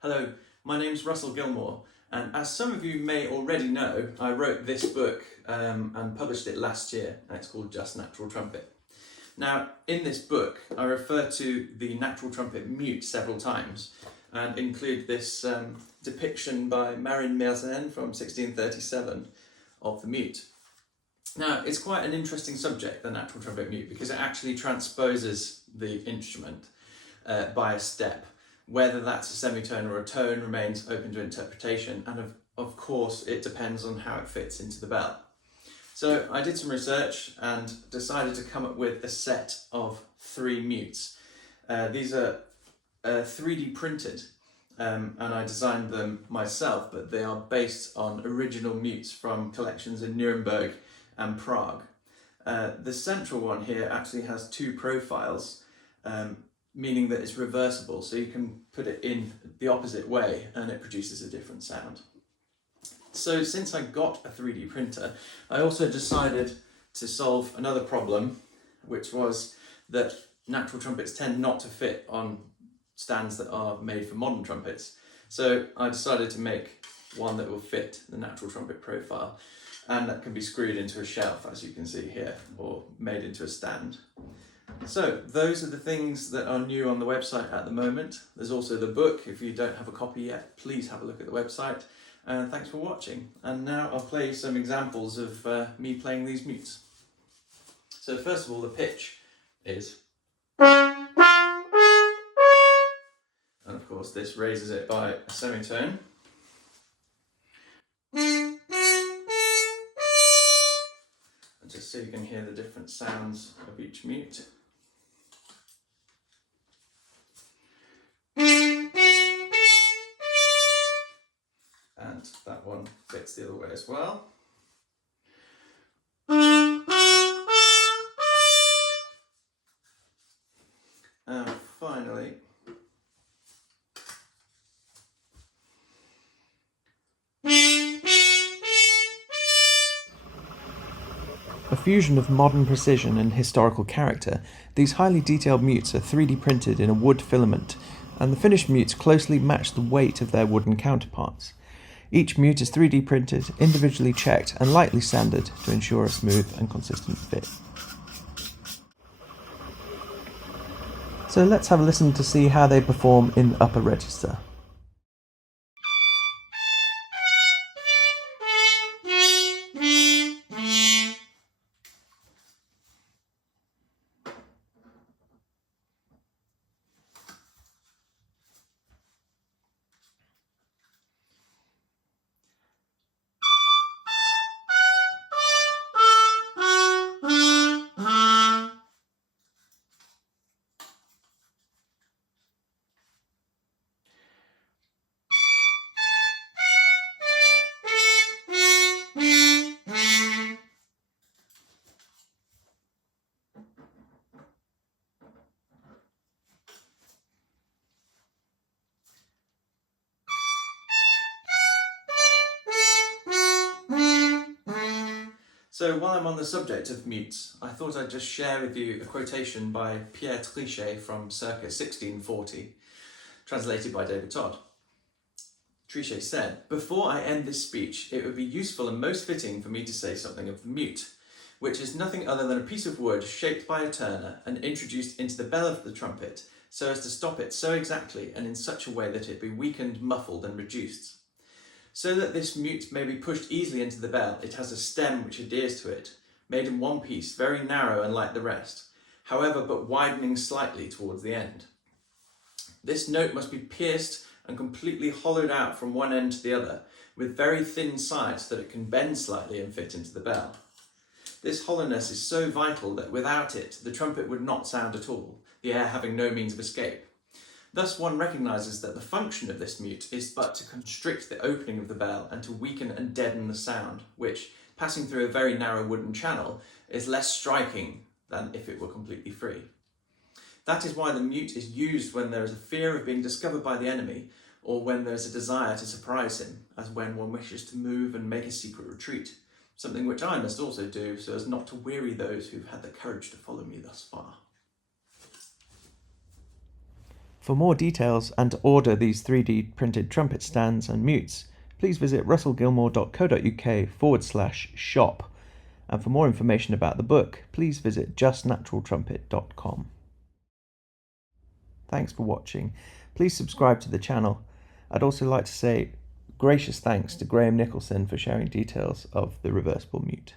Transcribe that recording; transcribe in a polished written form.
Hello, my name's Russell Gilmour, and as some of you may already know, I wrote this book and published it last year, and it's called Just Natural Trumpet. Now, in this book, I refer to the natural trumpet mute several times, and include this depiction by Marin Mersenne from 1637 of the mute. Now, it's quite an interesting subject, the natural trumpet mute, because it actually transposes the instrument by a step. Whether that's a semitone or a tone remains open to interpretation, and of course it depends on how it fits into the bell. So I did some research and decided to come up with a set of 3 mutes. These are 3D printed, and I designed them myself, but they are based on original mutes from collections in Nuremberg and Prague. The central one here actually has 2 profiles, meaning that it's reversible, so you can put it in the opposite way and it produces a different sound. So since I got a 3D printer, I also decided to solve another problem, which was that natural trumpets tend not to fit on stands that are made for modern trumpets. So I decided to make one that will fit the natural trumpet profile, and that can be screwed into a shelf, as you can see here, or made into a stand. So those are the things that are new on the website at the moment. There's also the book. If you don't have a copy yet, please have a look at the website. And thanks for watching. And now I'll play you some examples of me playing these mutes. So first of all, the pitch is. And of course this raises it by a semitone. And just so you can hear the different sounds of each mute. And that one fits the other way as well. And finally, a fusion of modern precision and historical character, these highly detailed mutes are 3D printed in a wood filament, and the finished mutes closely match the weight of their wooden counterparts. Each mute is 3D printed, individually checked and lightly sanded to ensure a smooth and consistent fit. So let's have a listen to see how they perform in the upper register. So while I'm on the subject of mutes, I thought I'd just share with you a quotation by Pierre Trichet from circa 1640, translated by David Todd. Trichet said, "Before I end this speech, it would be useful and most fitting for me to say something of the mute, which is nothing other than a piece of wood shaped by a turner and introduced into the bell of the trumpet so as to stop it so exactly and in such a way that it be weakened, muffled and reduced. So that this mute may be pushed easily into the bell, it has a stem which adheres to it, made in one piece, very narrow and like the rest, however but widening slightly towards the end. This note must be pierced and completely hollowed out from one end to the other, with very thin sides so that it can bend slightly and fit into the bell. This hollowness is so vital that without it, the trumpet would not sound at all, the air having no means of escape. Thus one recognises that the function of this mute is but to constrict the opening of the bell and to weaken and deaden the sound, which, passing through a very narrow wooden channel, is less striking than if it were completely free. That is why the mute is used when there is a fear of being discovered by the enemy, or when there is a desire to surprise him, as when one wishes to move and make a secret retreat, something which I must also do so as not to weary those who've had the courage to follow me thus far." For more details and to order these 3D printed trumpet stands and mutes, please visit russellgilmour.co.uk/shop. And for more information about the book, please visit justnaturaltrumpet.com. Thanks for watching. Please subscribe to the channel. I'd also like to say gracious thanks to Graham Nicholson for sharing details of the reversible mute.